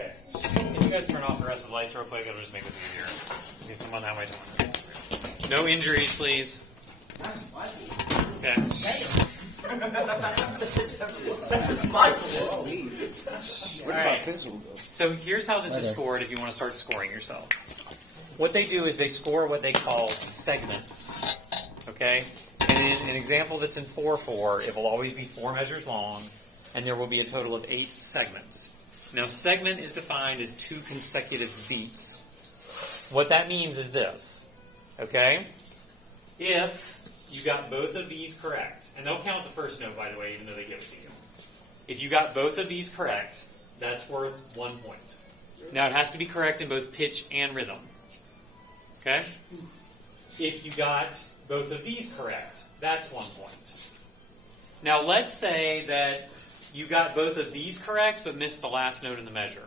Okay. Can you guys turn off the rest of the lights real quick? It'll just make this easier. See someone that way, someone that way. No injuries, please. That's my fault. Okay. That's my fault. Where's my pencil go? So here's how this is scored if you want to start scoring yourself. What they do is they score what they call segments. Okay? And in an example that's in 4-4, it will always be 4 measures long, and there will be a total of 8 segments. Now, segment is defined as 2 consecutive beats. What that means is this. Okay? If you got both of these correct, and they'll count the first note, by the way, even though they give it to you. If you got both of these correct, that's worth 1 point. Now, it has to be correct in both pitch and rhythm. Okay? If you got both of these correct, that's 1 point. Now, let's say that you got both of these correct, but missed the last note in the measure.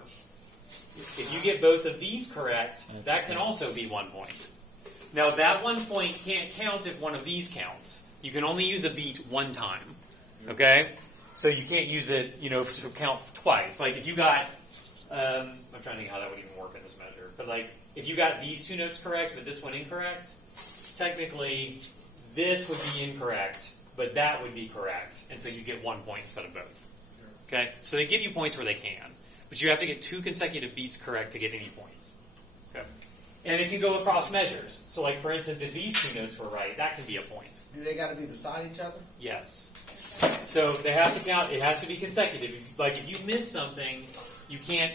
If you get both of these correct, that can also be 1 point. Now, that 1 point can't count if one of these counts. You can only use a beat one time. Okay? So you can't use it, to count twice. Like, if you got, I'm trying to think how that would even work in this measure. But, like, if you got these 2 notes correct, but this one incorrect, technically, this would be incorrect, but that would be correct. And so you get 1 point instead of both. Okay? So they give you points where they can. But you have to get 2 consecutive beats correct to get any points. Okay? And it can go across measures. So, like, for instance, if these 2 notes were right, that can be a point. Do they got to be beside each other? Yes. So they have to count. It has to be consecutive. If you miss something, you can't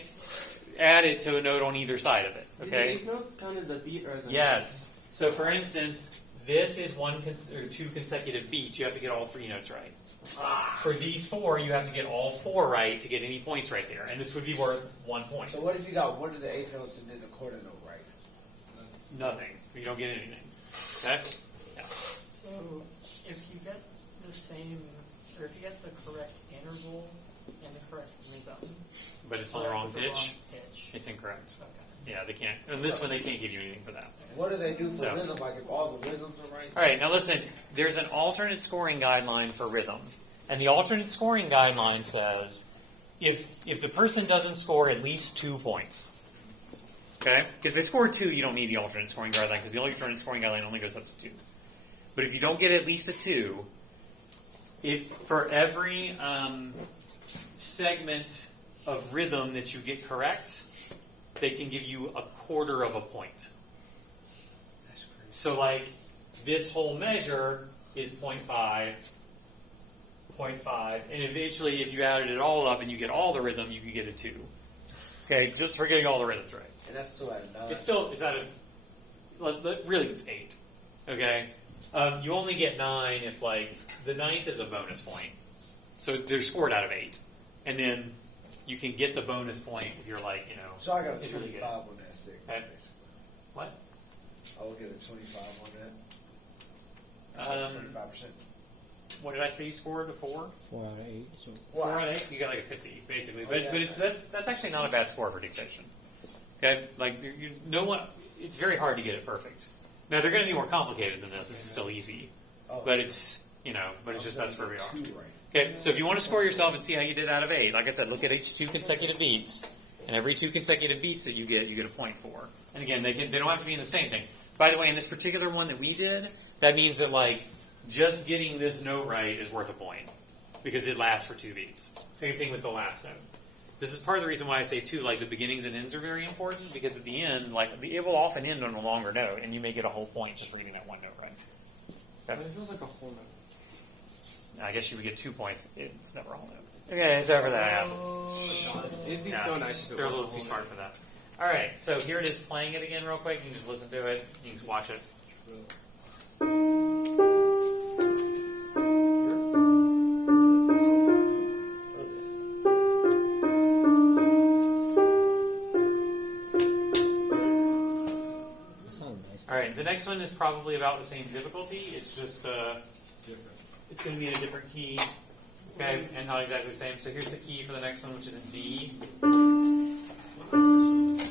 add it to a note on either side of it. Okay? Do these notes count as a beat or as a Yes. So, for instance, this is 2 consecutive beats. You have to get all 3 notes right. For these 4, you have to get all 4 right to get any points right there. And this would be worth 1 point. So what if you got one of the 8 notes and then the quarter note right? Nothing. You don't get anything. Okay? Yeah. So if you get the same, or if you get the correct interval and the correct rhythm, But it's on the wrong but pitch, pitch. it's incorrect. Okay. Yeah, they can't. And this one, they can't give you anything for that. What do they do for So- rhythm? Like if all the rhythms are right? All right, now listen, there's an alternate scoring guideline for rhythm. And the alternate scoring guideline says if the person doesn't score at least 2 points, okay? Because if they score 2, you don't need the alternate scoring guideline because the alternate scoring guideline only goes up to 2. But if you don't get at least a 2, if for every segment of rhythm that you get correct, they can give you a quarter of a point. That's crazy. So, like, this whole measure is 0.5, 0.5, and eventually, if you added it all up and you get all the rhythm, you could get a 2. Okay, just for getting all the rhythms right. And that's still at a 9. It's out of, really, it's 8. Okay? You only get 9 if, like, the 9th is a bonus point. So they're scored out of 8. And then you can get the bonus point if you're, like, So I got a it's really 25 good. on that segment, Okay. basically. What? I will get a 25 on that. 25%. What did I say you scored? A 4? 4 out of 8. So 4 out of 8? You got like a 50, basically. Oh, But yeah. but that's actually not a bad score for dictation. Okay? Like, it's very hard to get it perfect. Now, they're going to be more complicated than this. This is still easy. Oh, But it's just that's where we are. 2 right. Okay, so if you want to score yourself and see how you did out of 8, like I said, look at each 2 consecutive beats, and every 2 consecutive beats that you get a point for. And again, they don't have to be in the same thing. By the way, in this particular one that we did, that means that, like, just getting this note right is worth a point because it lasts for 2 beats. Same thing with the last note. This is part of the reason why I say, too, like, the beginnings and ends are very important because at the end, like, it will often end on a longer note, and you may get a whole point just for getting that one note right. But it feels like a whole note. I guess you would get 2 points. It's never a whole note. Okay, it's over that. It'd be Yeah, so nice if it they're a was little whole too smart note. for that. All right, so here it is playing it again real quick. You can just listen to it. You can just watch it. that sounds nice. All right, the next one is probably about the same difficulty. It's just it's going to be in a different key, okay, and not exactly the same. So here's the key for the next one, which is in D.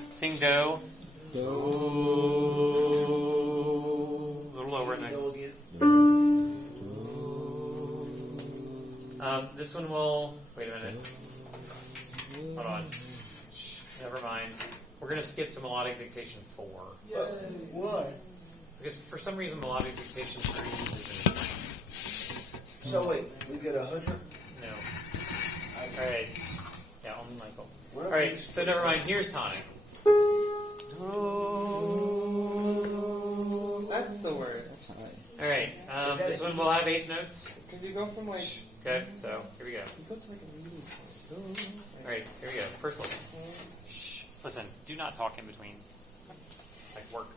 Sing Do. Do. A little lower next. Go again. This one will. Wait a minute. Hold on. mind. We're going to skip to melodic dictation 4. Why? Because for some reason melodic dictation 3 is So wait, we get 100? no. Alright. Yeah, only Michael. What if Alright, we so never mind. Here's tonic. That's the worst. Alright, this one will have 8th notes. Because you go from like, Okay, so here we go. you go to like a meeting point. Alright, here we go. First lesson. Shh. Listen, do not talk in between. Like work.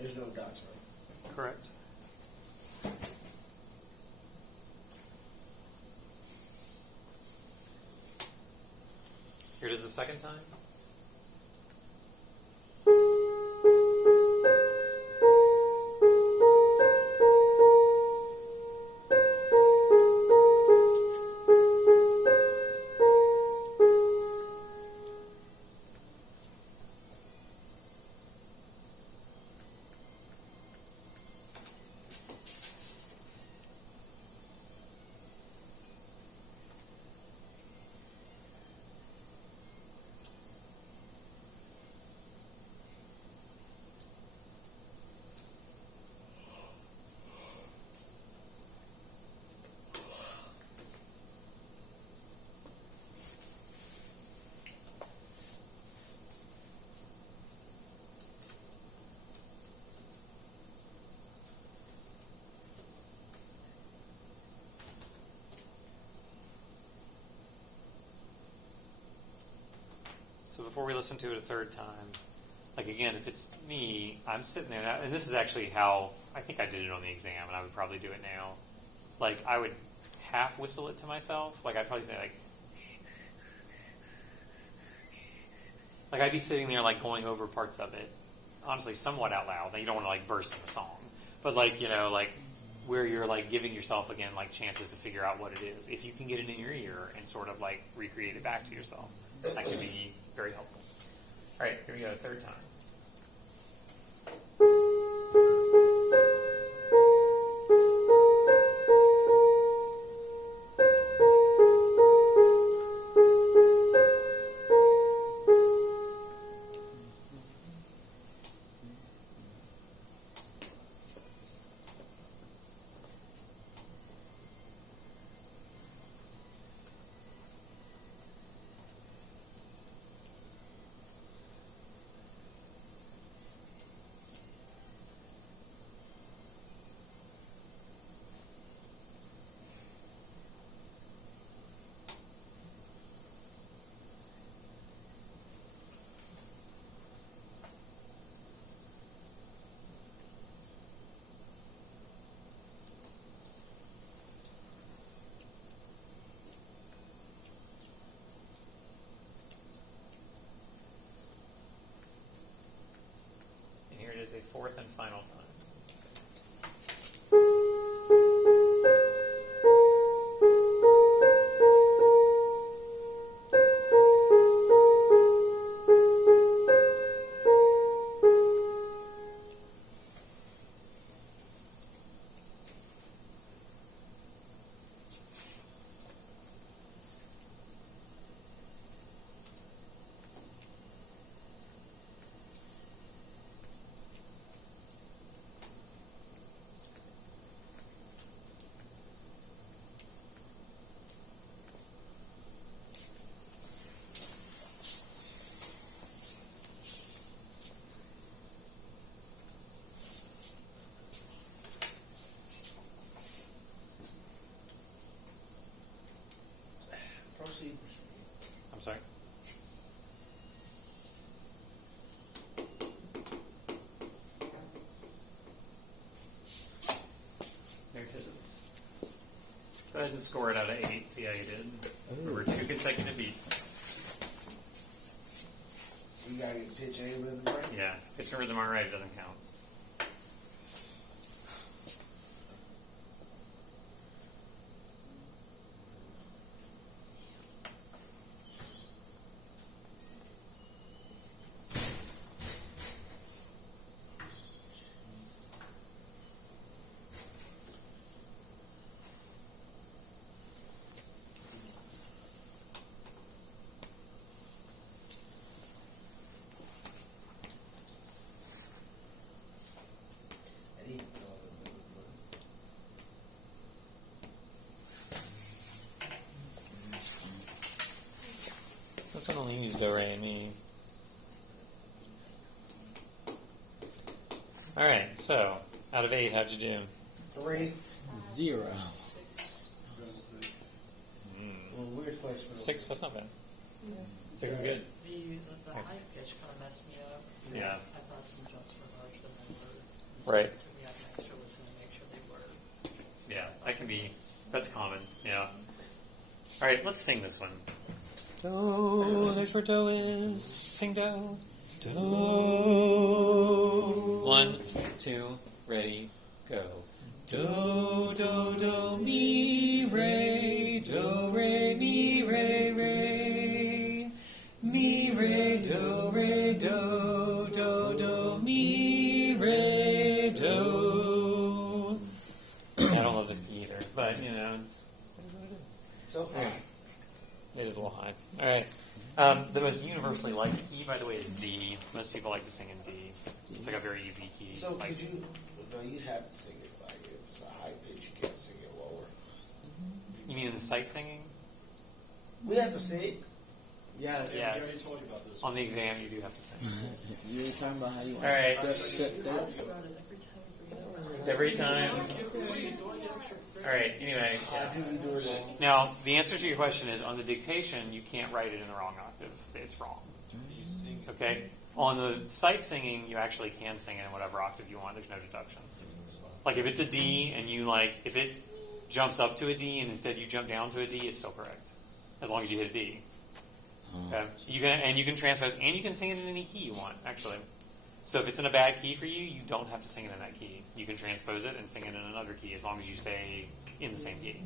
There's no dots, right? Correct. Here it is the second time. So before we listen to it a third time, like again, if it's me, I'm sitting there, and this is actually how I think I did it on the exam, and I would probably do it now. Like I would half whistle it to myself. Like I'd probably say like I'd be sitting there like going over parts of it, honestly, somewhat out loud. Now you don't want to like burst into song, but like like where you're like giving yourself again like chances to figure out what it is. If you can get it in your ear and sort of like recreate it back to yourself, that can be very helpful. All right, here we go, third time. Here it is, a fourth and final time. ahead and score it out of 8. See how you did. Remember, 2 consecutive beats. You gotta get pitch A rhythm right. Yeah, pitch and rhythm aren't right, it doesn't count. I didn't know the rhythm. This one only means do, re, mi. Alright, so, out of 8, how'd you do? 3. 0. 6. Weird flex. 6, that's not bad. 6 is good. The high pitch kind of messed me up. because Yeah. I thought some jumps were larger than they were. Right. So we had an extra listen to make sure they were. Yeah, that can be, that's common, yeah. Alright, let's sing this one. Do, there's where do is. Sing do. Do. 1, 2, ready, go. Do, do, do, mi, re, do, re, mi, re, re. Mi, re, do, mi, re, do. I don't love this key either, but you know, it's what it is. So It is a little high. All right. The most universally liked key, by the way, is D. Most people like to sing in D. It's like a very easy key. So Like, could you? No, you'd have to sing it like if it's a high pitch, you can't sing it lower. you mean in the sight singing? We have to sing. Yeah. Yes. On the exam, you do have to sing. You were talking about how you want. All right. About it every time we bring it up. Every time. All right. Anyway. How Yeah. do we do it? Now, the answer to your question is on the dictation, you can't write it in the wrong octave. It's wrong. Okay? On the sight singing, you actually can sing it in whatever octave you want. There's no deduction. Like if it's a D and you if it jumps up to a D and instead you jump down to a D, it's still correct. As long as you hit a D. Okay? You can transpose and you can sing it in any key you want, actually. So if it's in a bad key for you, you don't have to sing it in that key. You can transpose it and sing it in another key as long as you stay in the same key.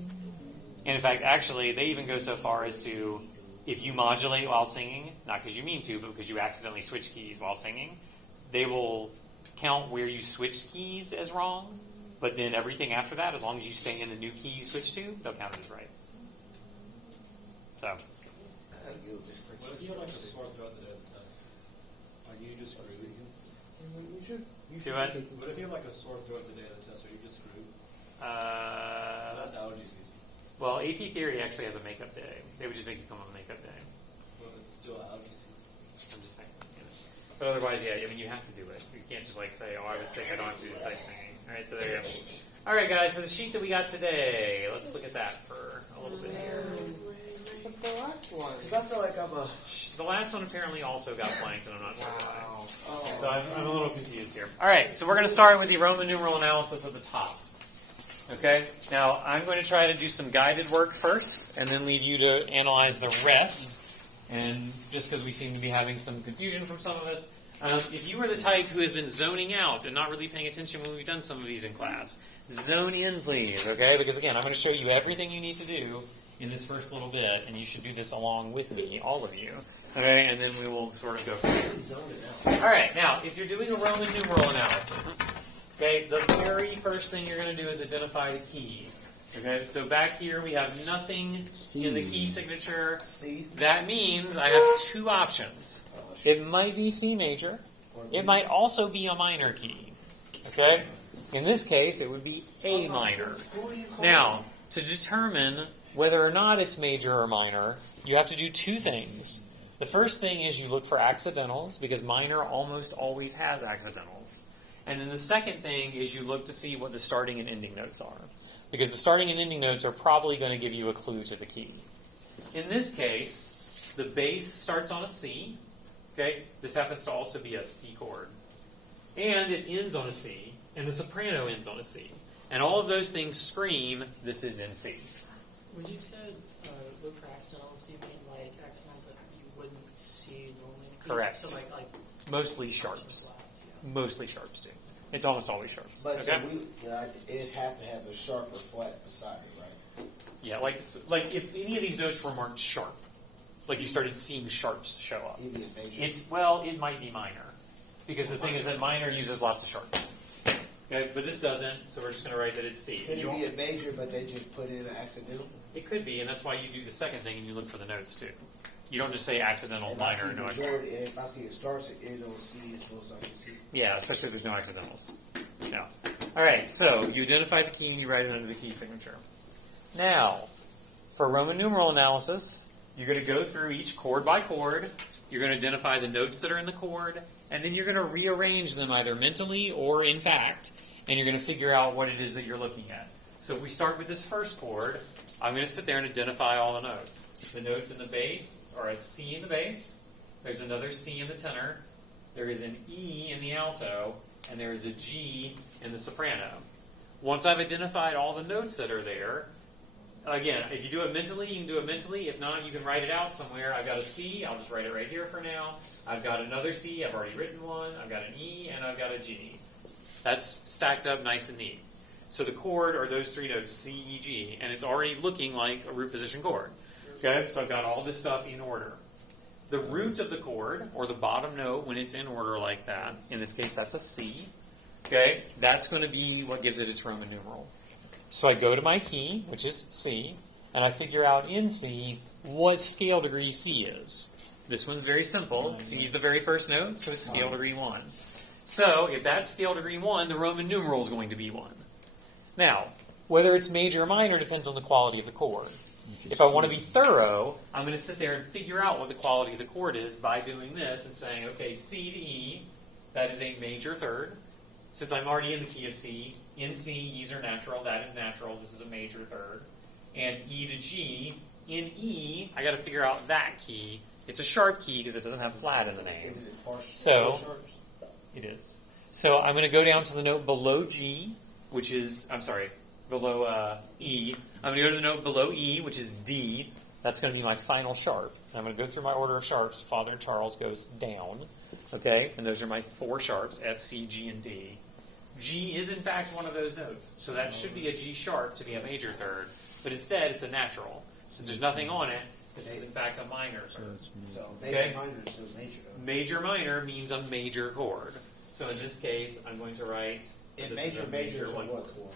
And in fact, actually, they even go so far as to, if you modulate while singing, not because you mean to, but because you accidentally switch keys while singing, they will count where you switched keys as wrong, but then everything after that, as long as you stay in the new key you switch to, they'll count it as right. So, What if you're like a sore throat the day of the test? Are you just screwed? do what? What if you have like a sore throat the day of the test? Are you just screwed? That's allergy season. Well, AP Theory actually has a makeup day. They would just make you come on makeup day. Well, it's still allergy season. I'm just saying. But otherwise, yeah, I mean, you have to do it. You can't just say, oh, I was sick, I don't have to do the sight singing. All right, so there you go. All right, guys, so the sheet that we got today, let's look at that for a little bit here. But the last one. Because I feel like I'm a. The last one apparently also got blanked, and I'm not sure why. Oh. So I'm a little confused here. All right, so we're going to start with the Roman numeral analysis at the top. Okay? Now, I'm going to try to do some guided work first, and then leave you to analyze the rest. And just because we seem to be having some confusion from some of us, if you are the type who has been zoning out and not really paying attention when we've done some of these in class, zone in, please, okay? Because, again, I'm going to show you everything you need to do in this first little bit, and you should do this along with me, all of you. Okay, and then we will sort of go from there. All right, now, if you're doing a Roman numeral analysis, okay, the very first thing you're going to do is identify the key. Okay, so back here we have nothing in the key signature. C. That means I have two options. It might be C major. It might also be a minor key. Okay? In this case, it would be A minor. Who are you calling? Now, to determine whether or not it's major or minor, you have to do two things. The first thing is you look for accidentals, because minor almost always has accidentals. And then the second thing is you look to see what the starting and ending notes are, because the starting and ending notes are probably going to give you a clue to the key. In this case, the bass starts on a C. Okay? This happens to also be a C chord. And it ends on a C, and the soprano ends on a C. And all of those things scream, this is in C. When you said look for accidentals, do you mean like accidentals that you wouldn't see normally in a piece? Correct. So like Mostly sharps. flats, yeah. Mostly sharps do. It's almost always sharps. But Okay? so it have to have the sharp or flat beside it, right? Yeah, like if any of these notes were marked sharp, like you started seeing sharps show up. Even in major. It might be minor, because the thing is that minor uses lots of sharps. Okay, but this doesn't, so we're just going to write that it's C. Could it be a major, but they just put in an accidental? It could be, and that's why you do the second thing and you look for the notes too. You don't just say accidental, If I minor, see no majority, accidental. if I see it starts at N O C, it's supposed to be C. Yeah, especially if there's no accidentals. No. All right, so you identify the key and you write it under the key signature. Now, for Roman numeral analysis, you're going to go through each chord by chord. You're going to identify the notes that are in the chord, and then you're going to rearrange them either mentally or in fact, and you're going to figure out what it is that you're looking at. So if we start with this first chord, I'm going to sit there and identify all the notes. The notes in the bass are a C in the bass. There's another C in the tenor. There is an E in the alto, and there is a G in the soprano. Once I've identified all the notes that are there, again, if you do it mentally, you can do it mentally. If not, you can write it out somewhere. I've got a C. I'll just write it right here for now. I've got another C. I've already written one. I've got an E, and I've got a G. That's stacked up nice and neat. So the chord are those three notes, C, E, G, and it's already looking like a root position chord. Okay, so I've got all this stuff in order. The root of the chord, or the bottom note, when it's in order like that, in this case that's a C, okay, that's going to be what gives it its Roman numeral. So I go to my key, which is C, and I figure out in C what scale degree C is. This one's very simple. C is the very first note, so it's scale degree 1. So if that's scale degree 1, the Roman numeral is going to be 1. Now, whether it's major or minor depends on the quality of the chord. If I want to be thorough, I'm going to sit there and figure out what the quality of the chord is by doing this and saying, okay, C to E, that is a major third. Since I'm already in the key of C, in C, E's are natural, that is natural, this is a major third. And E to G, in E, I got to figure out that key. It's a sharp key because it doesn't have flat in the name. Isn't it partial? So- sharps? It is. So I'm going to go down to the note below G, which is, below E. I'm going to go to the note below E, which is D. That's going to be my final sharp. I'm going to go through my order of sharps. Father Charles goes down. Okay? And those are my 4 sharps, F, C, G, and D. G is, in fact, one of those notes. So that should be a G sharp to be a major third. But instead, it's a natural. Since there's nothing on it, this is, in fact, a minor third. So major, Okay. minor is still major though. Major minor means a major chord. So in this case, I'm going to write And this is major, a major is one what chord. chord?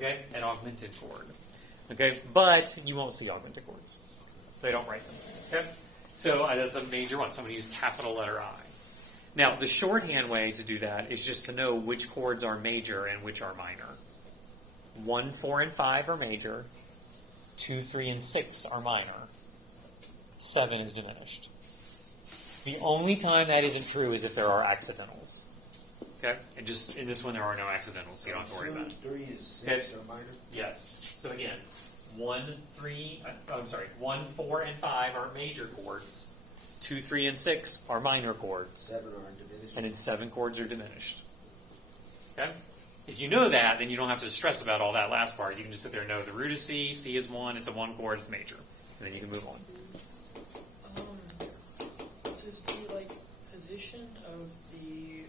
Okay, an augmented chord. Okay, but you won't see augmented chords. They don't write them. Okay, so that's a major one. So I'm going to use capital letter I. Now, the shorthand way to do that is just to know which chords are major and which are minor. 1, 4, and 5 are major. 2, 3, and 6 are minor. 7 is diminished. The only time that isn't true is if there are accidentals. Okay? And just in this one, there are no accidentals, so you don't have to worry about it. 2, 3, and 6 Okay. are minor. Yes. So again, 1, 4, and 5 are major chords. 2, 3, and 6 are minor chords. 7 are diminished. And then 7 chords are diminished. Okay? If you know that, then you don't have to stress about all that last part. You can just sit there and know the root is C, C is 1, it's a 1 chord, it's major. And then you can move on. Does the position of the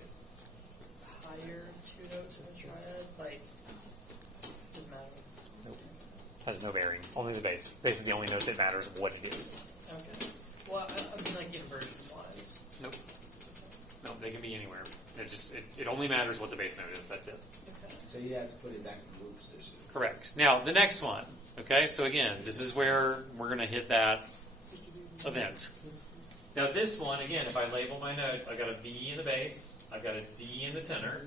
higher 2 notes in the triad doesn't matter? Has no bearing. Only the bass. Bass is the only note that matters what it is. Okay. Well, I mean inversion wise. Nope. No, they can be anywhere. It only matters what the bass note is. That's it. Okay. So you have to put it back in root position. Correct. Now, the next one. Okay, so again, this is where we're going to hit that event. Now, this one, again, if I label my notes, I've got a B in the bass, I've got a D in the tenor,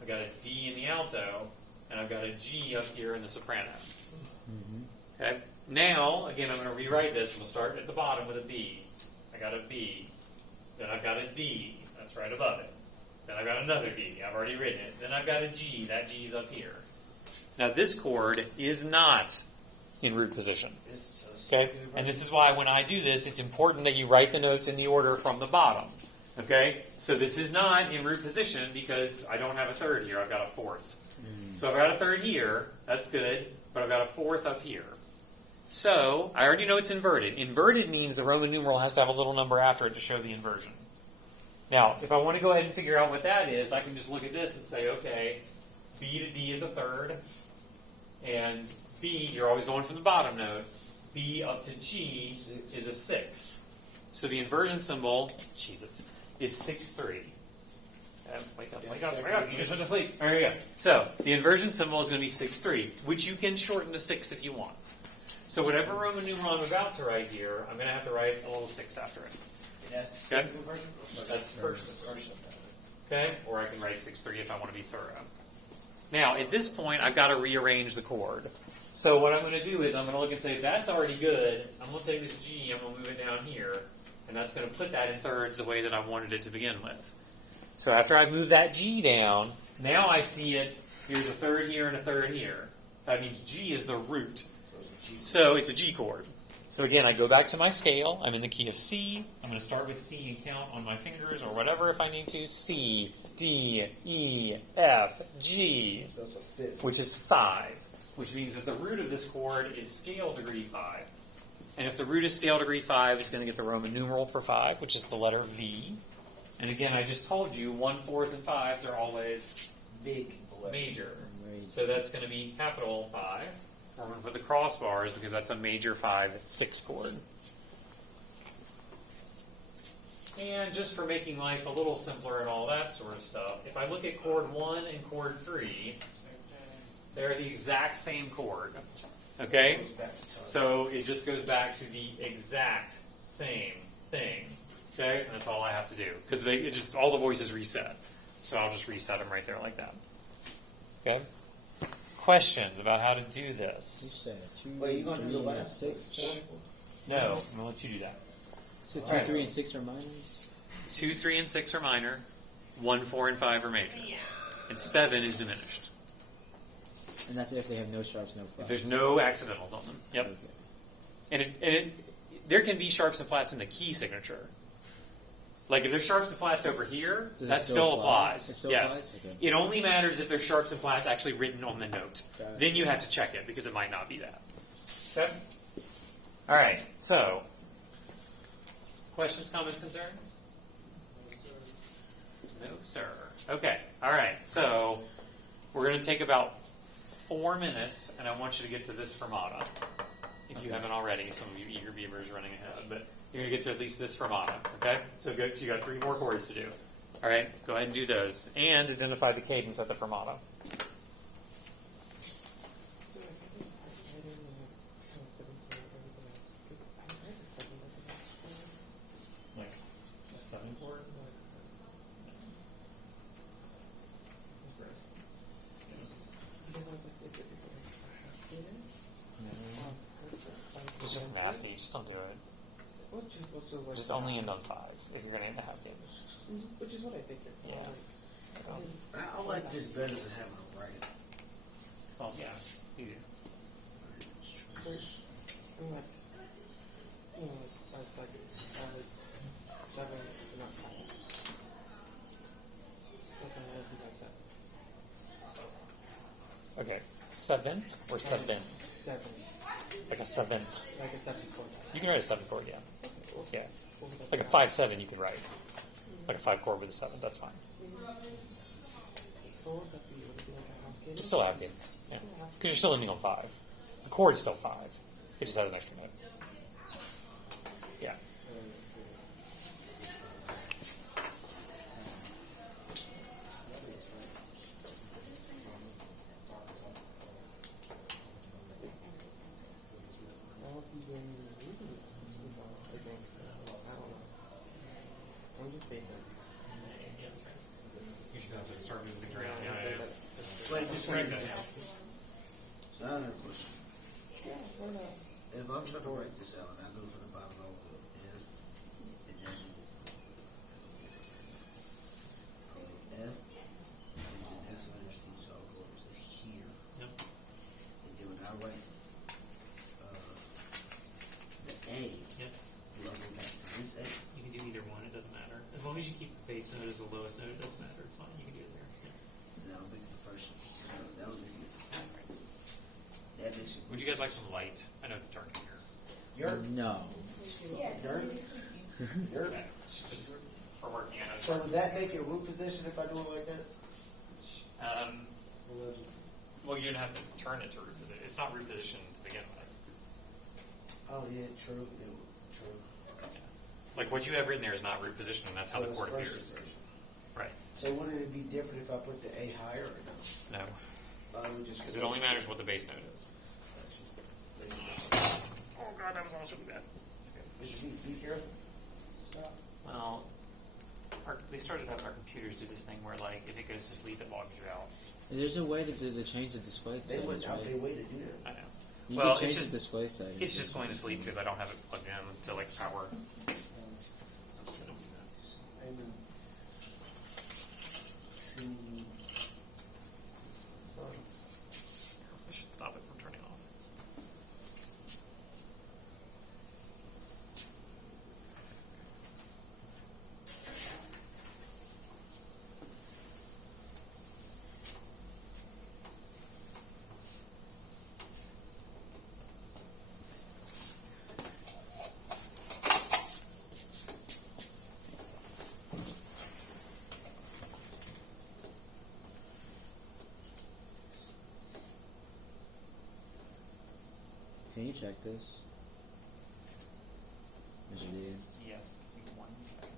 I've got a D in the alto, and I've got a G up here in the soprano. Okay. Now, again, I'm going to rewrite this. We'll start at the bottom with a B. I got a B. Then I've got a D. That's right above it. Then I've got another D. I've already written it. Then I've got a G. That G's up here. Now, this chord is not in root position. It's a Okay? second And this inversion. is why when I do this, it's important that you write the notes in the order from the bottom. Okay? So this is not in root position because I don't have a third here. I've got a fourth. So I've got a third here. That's good. But I've got a fourth up here. So, I already know it's inverted. Inverted means the Roman numeral has to have a little number after it to show the inversion. Now, if I want to go ahead and figure out what that is, I can just look at this and say, okay, B to D is a third, and B, you're always going from the bottom node, B up to G is a sixth. So the inversion symbol, Jesus, is 6-3. Wake up, wake up, wake up. You just went to sleep. There you go. So the inversion symbol is going to be 6-3, which you can shorten to 6 if you want. So whatever Roman numeral I'm about to write here, I'm going to have to write a little 6 after it. That's Okay. the second version? That's first version. Okay? Or I can write 6-3 if I want to be thorough. Now, at this point, I've got to rearrange the chord. So what I'm going to do is I'm going to look and say, that's already good. I'm going to take this G, I'm going to move it down here, and that's going to put that in thirds the way that I wanted it to begin with. So after I've moved that G down, now I see it, here's a third here and a third here. That means G is the root. So it's a G chord. So again, I go back to my scale. I'm in the key of C. I'm going to start with C and count on my fingers or whatever if I need to. C, D, E, F, G, So it's a fifth. which is 5, which means that the root of this chord is scale degree 5. And if the root is scale degree 5, it's going to get the Roman numeral for 5, which is the letter V. And again, I just told you 1, 4s, and 5s are always Big letter. major. Right. So that's going to be capital 5. We're going to put the crossbars because that's a major 5/6 chord. And just for making life a little simpler and all that sort of stuff, if I look at chord 1 and chord 3, they're the exact same chord. Okay? Goes back to time. So it just goes back to the exact same thing. Okay? And that's all I have to do. Because it just all the voices reset. So I'll just reset them right there like that. Okay? Questions about how to do You this? said 2, Wait, you gonna do 3, the and last 6. No, I'm going to let you do that. So 2, Alright. 3, and 6 are minors. 2, 3, and 6 are minor. 1, 4, and 5 are major. And 7 is diminished. And that's if they have no sharps, no If flats. there's no accidentals on them. Yep. Okay. And there can be sharps and flats in the key signature. Like if there's sharps and flats over here, Does it that still still apply? applies. It still Yes. applies? Okay. It only matters if there's sharps and flats actually written on the note. Got it. Then you have to check it because it might not be that. Okay. All right. So, questions, comments, concerns? No, sir. Okay. All right. So, we're going to take about 4 minutes, and I want you to get to this fermata. If you haven't already, some of you eager beavers running ahead, but you're going to get to at least this fermata. Okay. So you got 3 more chords to do. All right. Go ahead and do those, and identify the cadence at the fermata. Like a 7 chord. It's just nasty. Just don't do it. Just only end on 5 if you're going to end a half cadence. Which is what I figured. Yeah. I like this better than having to write it. Well, yeah, easier. That's like 7, not 5. Okay, 7th or 7th? 7. Like a 7th. Like a 7 chord. You can write a 7th chord, yeah. Yeah. What would that Like a be? 5/7 you could write. Like a 5 chord with a 7, that's fine. What would that be? Would it be like a half cadence? It's still a half cadence. Yeah. Because you're still ending on 5. The chord is still 5. It just has an extra note. Yeah. How have you been using it? I think. I don't know. I'm just basic. You should have to start moving things around. Wait, just Right wait. there. So I have a question. Yeah, why not? If I'm trying to write this out, and I go from the bottom over to F, and then F, and then that's what I just need to all go up to here. Yep. And then when I write the A, Yep. do I go back to this A? You can do either one, it doesn't matter. As long as you keep the bass note as the lowest note, it doesn't matter. It's fine. You can do it there. Yeah. So that'll make the first, that would make it. That makes it. Would you guys like some light? I know it's dark in here. You're, No. you're, you're. Okay, it's just for working. I know it's So dark. does that make it root position if I do it like that? Well, you're gonna have to turn it to root position. It's not root position to begin with. Oh yeah, true. Yeah, true. Like what you have written there is not root position, and that's how So the it's chord first appears. position. Right. So wouldn't it be different if I put the A higher or no? No, Just because it only matters what the bass note is. Oh God, that was almost really bad. Mr. B, be careful. Stop. Well, they started having our computers do this thing where, like, if it goes to sleep, it logs you out. There's a way to change the display They went settings, out right? their way to do that. I know. You Well, can change it's the just display settings. it's just going to sleep because I don't have it plugged in to like power. Amen. I should stop it from turning off. Can you check this? Mr. D? Yes. Give me 1 second.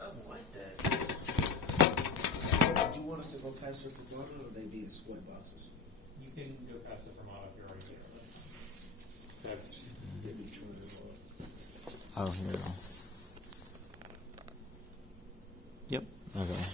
I like that. Do you want us to go past the vibrato or they be in sweat boxes? You can go past the Fermata if you're already there. Okay. They be true to Oh, here we go. Yep. Okay.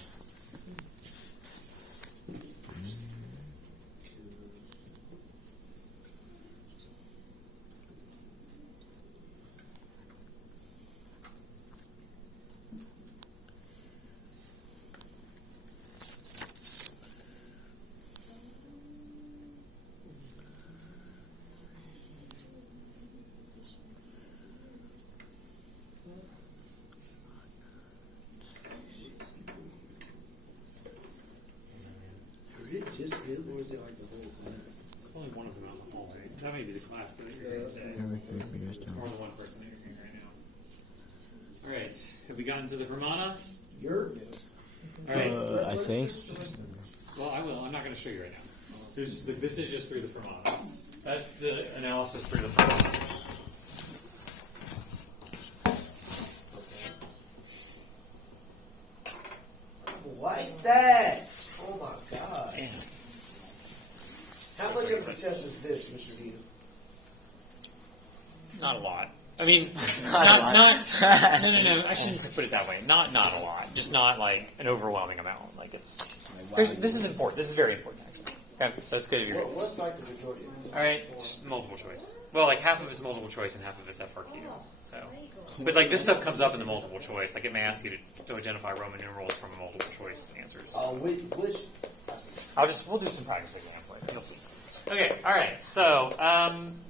Is it just him or is it like the whole class? Only one of them out in the hallway. That may be the class that you're hearing today. Or the one person that you're hearing right now. All right. Have we gotten to the Fermata? You're. All right. I think. Well, I will. I'm not going to show you right now. This is just through the Fermata. That's the analysis through the Fermata. Like that! Oh my god. How much of a test is this, Mr. Dino? Not a lot. I mean, Not a lot. no. I shouldn't put it that way. Not a lot. Just not like an overwhelming amount. Like it's. This is important. This is very important, actually. Okay, so that's good if you're. What's like the majority of this? All right, multiple choice. Well, like half of it's multiple choice and half of it's FRQ. So, but like this stuff comes up in the multiple choice. Like it may ask you to identify Roman numerals from multiple choice answers. Which? We'll do some practice exams later. You'll see. Okay, all right. So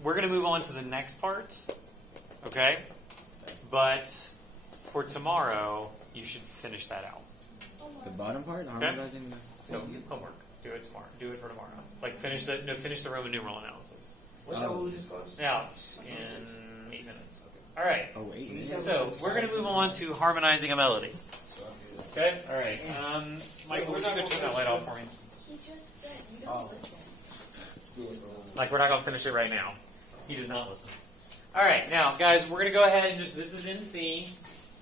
we're going to move on to the next part. Okay, but for tomorrow, you should finish that out. The bottom part, harmonizing the. So homework. Do it tomorrow. Do it for tomorrow. Like finish the Roman numeral analysis. What's that what we just called? Out in 8 minutes. All right. Oh, 8 minutes. So we're going to move on to harmonizing a melody. Okay. All right. Michael, would you go turn that light off for me? He just said you don't listen. Like we're not going to finish it right now. He does not listen. All right. Now, guys, we're going to go ahead and this is in C.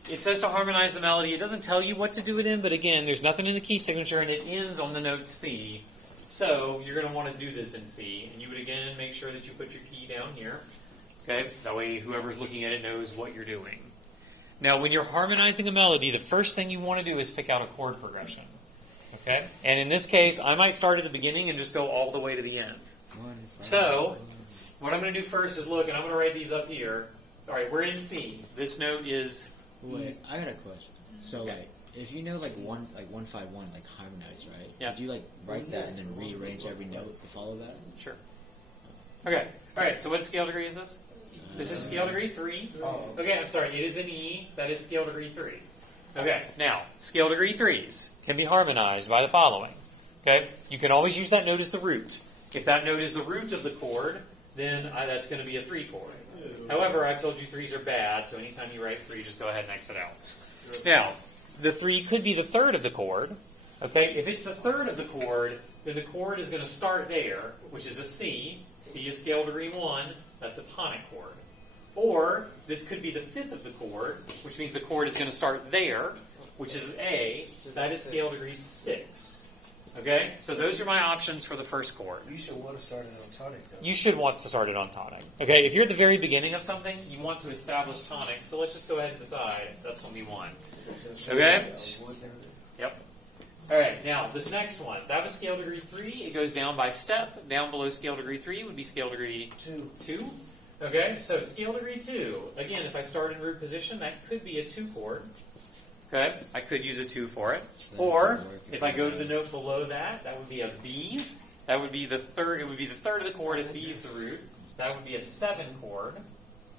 It says to harmonize the melody. It doesn't tell you what to do it in, but again, there's nothing in the key signature, and it ends on the note C. So you're going to want to do this in C, and you would again make sure that you put your key down here. Okay, that way whoever's looking at it knows what you're doing. Now, when you're harmonizing a melody, the first thing you want to do is pick out a chord progression. Okay, and in this case, I might start at the beginning and just go all the way to the end. So what I'm going to do first is look, and I'm going to write these up here. All right, we're in C. This note is. Wait, I got a question. So, like, if you know, like 151, like harmonize, right? Yeah. Would you like write that and then rearrange every note to follow that? Sure. Okay. All right. So what scale degree is this? This is scale degree 3. Oh, Okay, I'm sorry, it is an E. That is scale degree 3. Okay, now, scale degree 3s can be harmonized by the following. Okay, you can always use that note as the root. If that note is the root of the chord, then that's going to be a 3 chord. However, I've told you 3s are bad, so anytime you write 3, just go ahead and X it out. Now, the 3 could be the third of the chord. Okay, if it's the third of the chord, then the chord is going to start there, which is a C. C is scale degree 1. That's a tonic chord. Or this could be the fifth of the chord, which means the chord is going to start there, which is A. That is scale degree 6. Okay, so those are my options for the first chord. you should want to start it on tonic, though. You should want to start it on tonic. Okay, if you're at the very beginning of something, you want to establish tonic. So let's just go ahead and decide that's going to be 1. Okay. One down there. Yep. All right, now this next one, that was scale degree 3. It goes down by step. Down below scale degree 3 would be scale degree 2. Okay, so scale degree 2. Again, if I start in root position, that could be a 2 chord. Okay, I could use a 2 for it. Or if I go to the note below that, that would be a B. That would be the third. It would be the third of the chord if B is the root. That would be a 7 chord.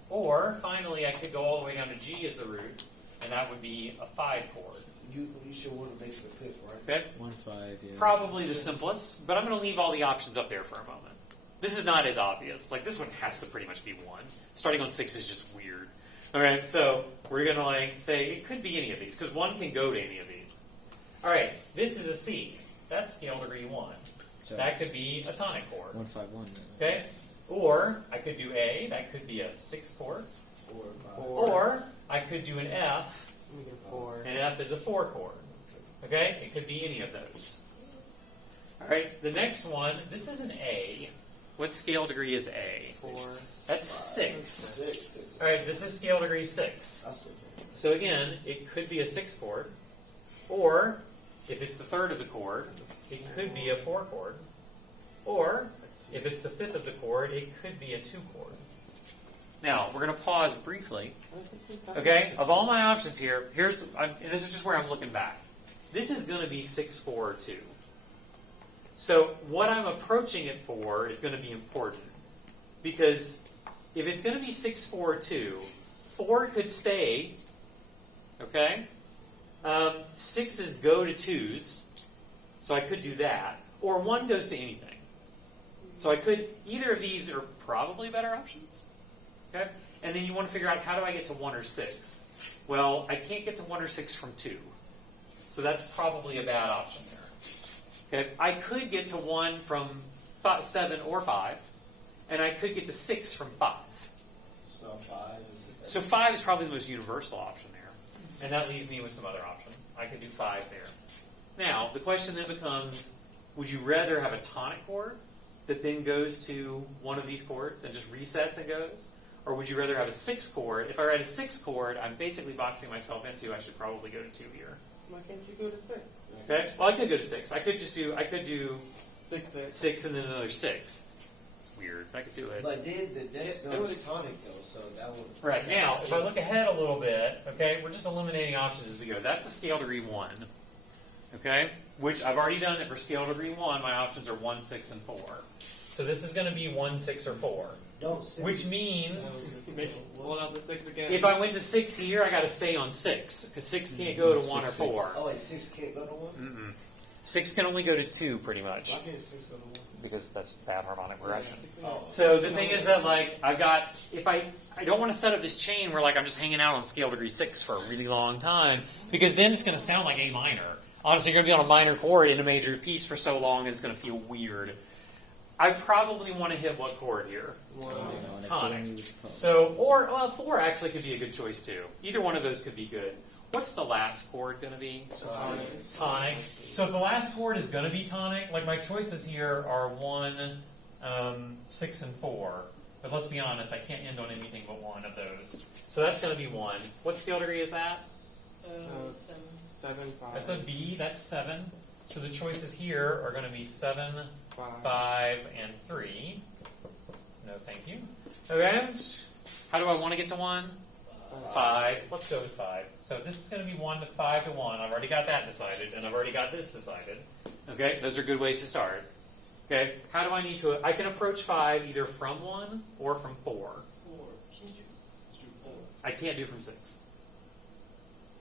Or finally, I could go all the way down to G as the root, and that would be a 5 chord. You should want to make it the fifth, right? Okay. 1 5. Yeah. Probably the simplest, but I'm going to leave all the options up there for a moment. This is not as obvious. Like, this one has to pretty much be 1. Starting on 6 is just weird. Alright, so we're going to say it could be any of these, because 1 can go to any of these. Alright, this is a C. That's scale degree 1. So That could be a tonic chord. 1 5 1. Okay? Or I could do A. That could be a 6 chord. Or five. Or I could do an F. We get a 4. And F is a 4 chord. Okay? It could be any of those. Alright, the next one, this is an A. What scale degree is A? 4. That's 6. Six. Alright, this is scale degree 6. I said So again, it could be a 6 chord. Or, if it's the third of the chord, it could be a 4 chord. Or, if it's the fifth of the chord, it could be a 2 chord. Now, we're going to pause briefly. Okay, of all my options here, this is just where I'm looking back. This is going to be 6, 4, or 2. So what I'm approaching it for is going to be important. Because if it's going to be 6, 4, 2, 4 could stay. Okay? 6s go to 2s. So I could do that. Or 1 goes to anything. So I could, either of these are probably better options. Okay? And then you want to figure out, how do I get to 1 or 6? Well, I can't get to 1 or 6 from 2. So that's probably a bad option there. Okay? I could get to 1 from 7 or 5. And I could get to 6 from 5. so five. So 5 is probably the most universal option there. And that leaves me with some other options. I could do 5 there. Now, the question then becomes, would you rather have a tonic chord that then goes to one of these chords and just resets and goes? Or would you rather have a 6 chord? If I write a 6 chord, I'm basically boxing myself into I should probably go to 2 here. Why can't you go to 6? Okay? Well, I could go to 6. I could do 6, 6. 6 and then another 6. It's weird. I could do it. But then the next It note was- is tonic, though, so that would. Right, now, if I look ahead a little bit, okay, we're just eliminating options as we go. That's a scale degree 1, okay, which I've already done it for scale degree 1. My options are 1, 6, and 4. So this is going to be 1, 6, or 4. Don't six. Which means, Pull out the 6 again. if I went to 6 here, I got to stay on 6, because 6 can't go to 1 or 4. Oh, wait, 6 can't go to 1? 6 can only go to 2, pretty much, Why can't 6 go to 1? because that's bad harmonic progression. Oh. So the thing is that, like, I've got, if I don't want to set up this chain where, like, I'm just hanging out on scale degree 6 for a really long time, because then it's going to sound like A minor. Honestly, you're going to be on a minor chord in a major piece for so long, it's going to feel weird. I probably want to hit what chord here? Tonic. So, or, well, 4 actually could be a good choice, too. Either one of those could be good. What's the last chord going to be? Tonic. So if the last chord is going to be tonic, like my choices here are 1, 6, and 4. But let's be honest, I can't end on anything but one of those. So that's going to be 1. What scale degree is that? 7. 7, 5. That's a B. That's 7. So the choices here are going to be 7, 5. 5, and 3. No, thank you. Okay. How do I want to get to 1? 5. Let's go with 5. So this is going to be 1 to 5 to 1. I've already got that decided, and I've already got this decided. Okay, those are good ways to start. Okay, how do I need to? I can approach 5 either from 1 or from 4. Can you, Let's do 4. I can't do from 6.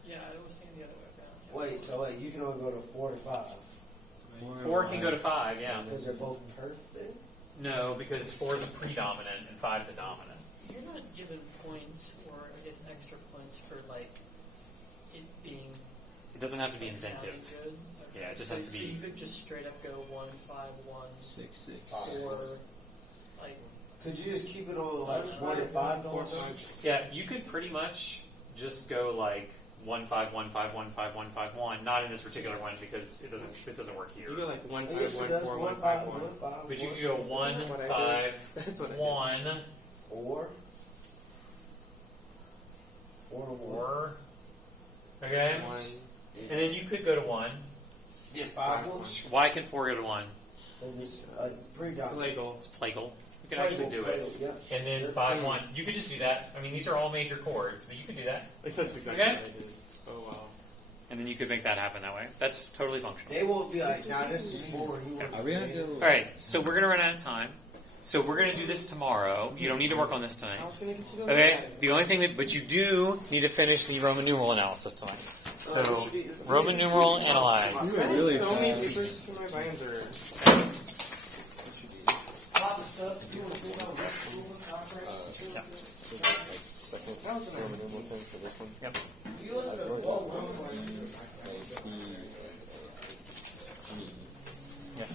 yeah, I was thinking the other way around. Wait, so you can only go to 4 to 5 4 can go to 5, yeah. because they're both perfect. No, because 4 is a predominant and 5 is a dominant. You're not given points, or I guess extra points for like it being It doesn't have to be like, sounding inventive. good. Okay. Yeah, it just so, has to So be- you could just straight up go 1, 5, 1, 6, 6. or like Could you just keep it on like 1 and 5 going? Yeah, you could pretty much just go like 1, 5, 1, 5, 1, 5, 1, 5, 1. Not in this particular one because it doesn't work here. You go like 1, 5, Yes, it 1, does. 4, 1, 1, 5, 5, 1, 1. 5. But you could go 1, What I 5, did. That's what I did. 1, 4. 4 to 1. 4. Okay? 1. And then you could go to 1. Yeah, 5 1. Why can 4 go to 1? And it's predominant. Legal. It's plagal. You can actually do it. Yeah. And then 5, 1. You could just do that. I mean, these are all major chords, but you could do that. That's exactly Okay. what I did. Oh wow. And then you could make that happen that way. That's totally functional. They won't be like, nah, this is 4. You want Are we gonna do? All right, so we're going to run out of time. So we're going to do this tomorrow. You don't need to work on this tonight. I was gonna get you to Okay? that. The only thing that, but you do need to finish the Roman numeral analysis tonight. So, Roman numeral analyze. You were really so many fast. papers in my binder. Pop this up. You want to see how much school conference? Yeah. That was a nice. Yep. You listen to Whoa,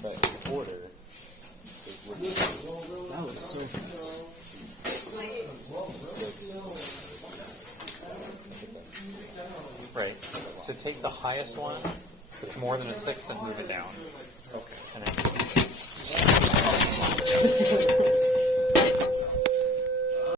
But order. That was so fast. Right. So take the highest one. If it's more than a 6, then move it down. Okay. And then